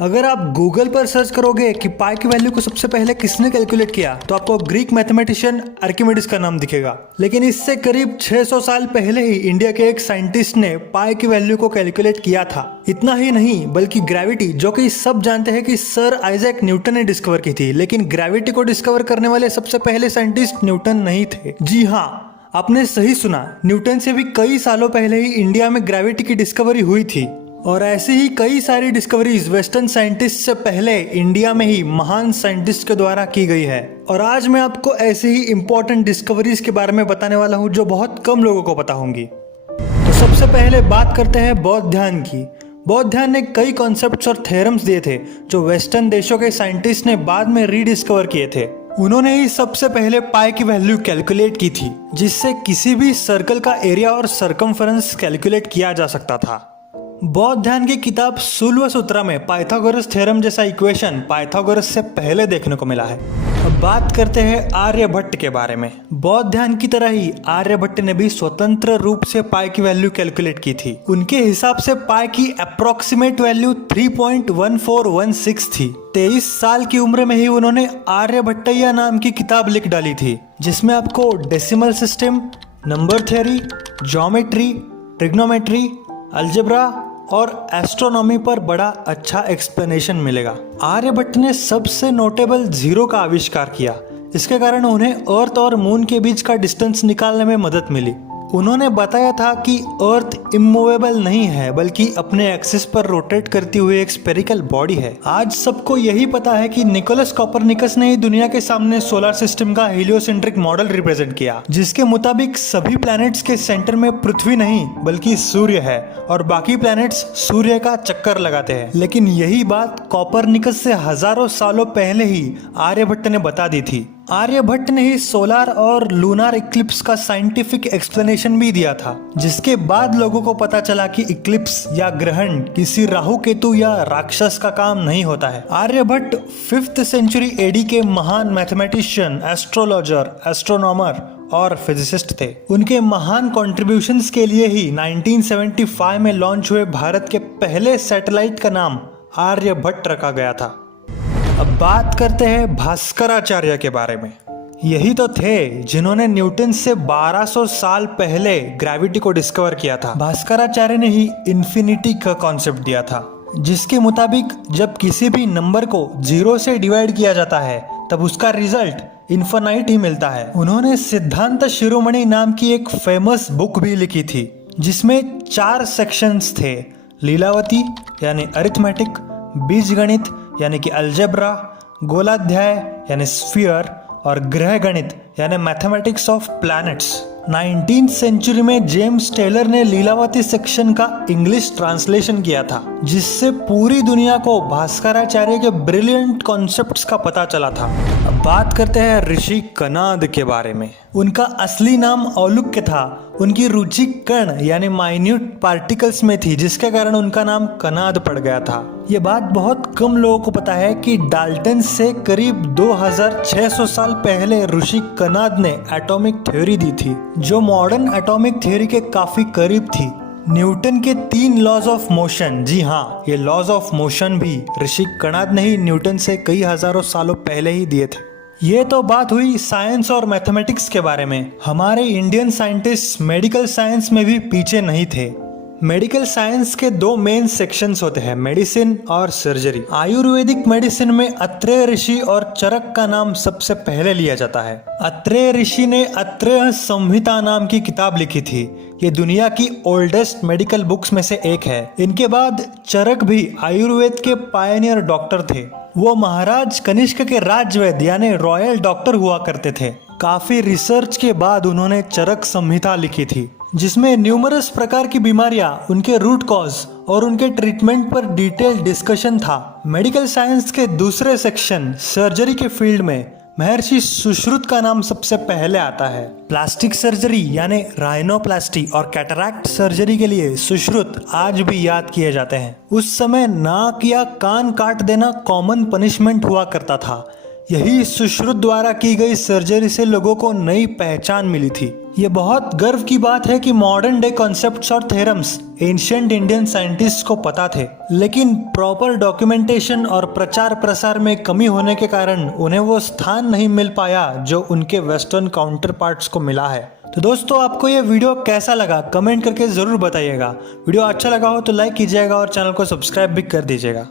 अगर आप गूगल पर सर्च करोगे कि पाई की वैल्यू को सबसे पहले किसने कैलकुलेट किया तो आपको ग्रीक मैथमेटिशियन आर्किमिडीज का नाम दिखेगा। लेकिन इससे करीब 600 साल पहले ही इंडिया के एक साइंटिस्ट ने पाई की वैल्यू को कैलकुलेट किया था। इतना ही नहीं बल्कि ग्रेविटी, जो कि सब जानते हैं कि सर आइजैक न्यूटन ने डिस्कवर की थी, लेकिन ग्रेविटी को डिस्कवर करने वाले सबसे पहले साइंटिस्ट न्यूटन नहीं थे। जी हाँ, आपने सही सुना, न्यूटन से भी कई सालों पहले ही इंडिया में ग्रेविटी की डिस्कवरी हुई थी। और ऐसी ही कई सारी डिस्कवरीज वेस्टर्न साइंटिस्ट से पहले इंडिया में ही महान साइंटिस्ट के द्वारा की गई है। और आज मैं आपको ऐसे ही इंपॉर्टेंट डिस्कवरीज के बारे में बताने वाला हूँ जो बहुत कम लोगों को पता होंगी। तो सबसे पहले बात करते हैं बौद्ध ध्यान की। बौद्ध ध्यान ने कई कॉन्सेप्ट्स और थ्योरम्स दिए थे जो वेस्टर्न देशों के साइंटिस्ट ने बाद में रीडिस्कवर किए थे। उन्होंने ही सबसे पहले पाई की वैल्यू कैलकुलेट की थी, जिससे किसी भी सर्कल का एरिया और सर्कमफरेंस कैलकुलेट किया जा सकता था। बौद्ध ध्यान की किताब सूल्व सूत्रा में पाइथागोरस थ्योरम जैसा इक्वेशन पाइथागोरस से पहले देखने को मिला है। अब बात करते हैं आर्यभट्ट के बारे में। बौद्ध ध्यान की तरह ही आर्यभट्ट ने भी स्वतंत्र रूप से पाई की वैल्यू कैलकुलेट की थी। उनके हिसाब से पाई की अप्रोक्सीमेट वैल्यू 3.1416 थी। 23 साल की उम्र में ही उन्होंने आर्यभट्टय्या नाम की किताब लिख डाली थी, जिसमें आपको decimal system, number theory, geometry, trigonometry, algebra और एस्ट्रोनॉमी पर बड़ा अच्छा एक्सप्लेनेशन मिलेगा। आर्यभट्ट ने सबसे नोटेबल जीरो का आविष्कार किया। इसके कारण उन्हें अर्थ और मून के बीच का डिस्टेंस निकालने में मदद मिली। उन्होंने बताया था कि अर्थ इमूवेबल नहीं है, बल्कि अपने एक्सिस पर रोटेट करती हुई एक स्फेरिकल बॉडी है। आज सबको यही पता है कि निकोलस कॉपरनिकस ने ही दुनिया के सामने सोलर सिस्टम का हेलियोसेंट्रिक मॉडल रिप्रेजेंट किया, जिसके मुताबिक सभी प्लैनेट्स के सेंटर में पृथ्वी नहीं बल्कि सूर्य है और बाकी प्लैनेट्स सूर्य का चक्कर लगाते हैं। लेकिन यही बात कॉपरनिकस से हजारों सालों पहले ही आर्यभट्ट ने बता दी थी। आर्यभट्ट ने ही सोलार और लूनार इक्लिप्स का साइंटिफिक एक्सप्लेनेशन भी दिया था, जिसके बाद लोगों को पता चला कि इक्लिप्स या ग्रहण किसी राहु केतु या राक्षस का काम नहीं होता है। आर्यभट्ट 5th सेंचुरी एडी के महान मैथमेटिशियन, एस्ट्रोलॉजर, एस्ट्रोनॉमर और फिजिसिस्ट थे। उनके महान कॉन्ट्रीब्यूशंस के लिए ही 1975 में लॉन्च हुए भारत के पहले सैटेलाइट का नाम आर्यभट्ट रखा गया था। अब बात करते हैं भास्कराचार्य के बारे में। यही तो थे जिन्होंने न्यूटन से 1200 साल पहले ग्रेविटी को डिस्कवर किया था। भास्कराचार्य ने ही इन्फिनिटी का कॉन्सेप्ट दिया था, जिसके मुताबिक जब किसी भी नंबर को 0 से डिवाइड किया जाता है तब उसका रिजल्ट इन्फिनाइट ही मिलता है। उन्होंने सिद्धांत शिरोमणि नाम की एक फेमस बुक भी लिखी थी, जिसमें 4 सेक्शंस थे। लीलावती यानी अरिथमेटिक, बीजगणित यानी कि अलजेब्रा, गोलाध्याय यानी स्फीयर और ग्रह गणित यानी mathematics of planets. 19th century में जेम्स टेलर ने लीलावती सेक्शन का इंग्लिश ट्रांसलेशन किया था, जिससे पूरी दुनिया को भास्कराचार्य के ब्रिलियंट कॉन्सेप्ट्स का पता चला था। अब बात करते हैं ऋषि कनाद के बारे में। उनका असली नाम औलुक्य था। उनकी रुचि कण यानी माइन्यूट पार्टिकल्स में थी, जिसके कारण उनका नाम कनाद पड़ गया था। ये बात बहुत कम लोगों को पता है कि डाल्टन से करीब 2600 साल पहले ऋषि कनाद ने एटॉमिक थ्योरी दी थी, जो मॉडर्न एटॉमिक थ्योरी के काफी करीब थी। न्यूटन के 3 लॉज ऑफ मोशन, जी हाँ, ये लॉज ऑफ मोशन भी ऋषि कनाद ने ही न्यूटन से कई हजारों सालों पहले ही दिए थे। ये तो बात हुई साइंस और मैथमेटिक्स के बारे में। हमारे इंडियन साइंटिस्ट मेडिकल साइंस में भी पीछे नहीं थे। मेडिकल साइंस के 2 मेन सेक्शंस होते हैं, मेडिसिन और सर्जरी। आयुर्वेदिक मेडिसिन में अत्रेय ऋषि और चरक का नाम सबसे पहले लिया जाता है। अत्रेय ऋषि ने अत्रेय संहिता नाम की किताब लिखी थी। ये दुनिया की ओल्डेस्ट मेडिकल बुक्स में से एक है। इनके बाद चरक भी आयुर्वेद के पायनियर डॉक्टर थे। वो महाराज कनिष्क के राजवैद्य यानी रॉयल डॉक्टर हुआ करते थे। काफी रिसर्च के बाद उन्होंने चरक संहिता लिखी थी, जिसमें न्यूमरस प्रकार की बीमारियां, उनके रूट कॉज और उनके ट्रीटमेंट पर डिटेल डिस्कशन था। मेडिकल साइंस के दूसरे सेक्शन सर्जरी के फील्ड में महर्षि सुश्रुत का नाम सबसे पहले आता है। प्लास्टिक सर्जरी यानी राइनोप्लास्टी और कैटरैक्ट सर्जरी के लिए सुश्रुत आज भी याद किए जाते हैं। उस समय नाक या कान काट देना कॉमन पनिशमेंट हुआ करता था। यही सुश्रुत द्वारा की गई सर्जरी से लोगों को नई पहचान मिली थी। ये बहुत गर्व की बात है कि मॉडर्न डे कॉन्सेप्ट्स और थ्योरम्स एंशिएंट इंडियन साइंटिस्ट को पता थे, लेकिन प्रॉपर डॉक्यूमेंटेशन और प्रचार प्रसार में कमी होने के कारण उन्हें वो स्थान नहीं मिल पाया जो उनके वेस्टर्न काउंटर पार्ट्स को मिला है। तो दोस्तों, आपको ये वीडियो कैसा लगा कमेंट करके ज़रूर बताइएगा। वीडियो अच्छा लगा हो तो लाइक कीजिएगा और चैनल को सब्सक्राइब भी कर दीजिएगा।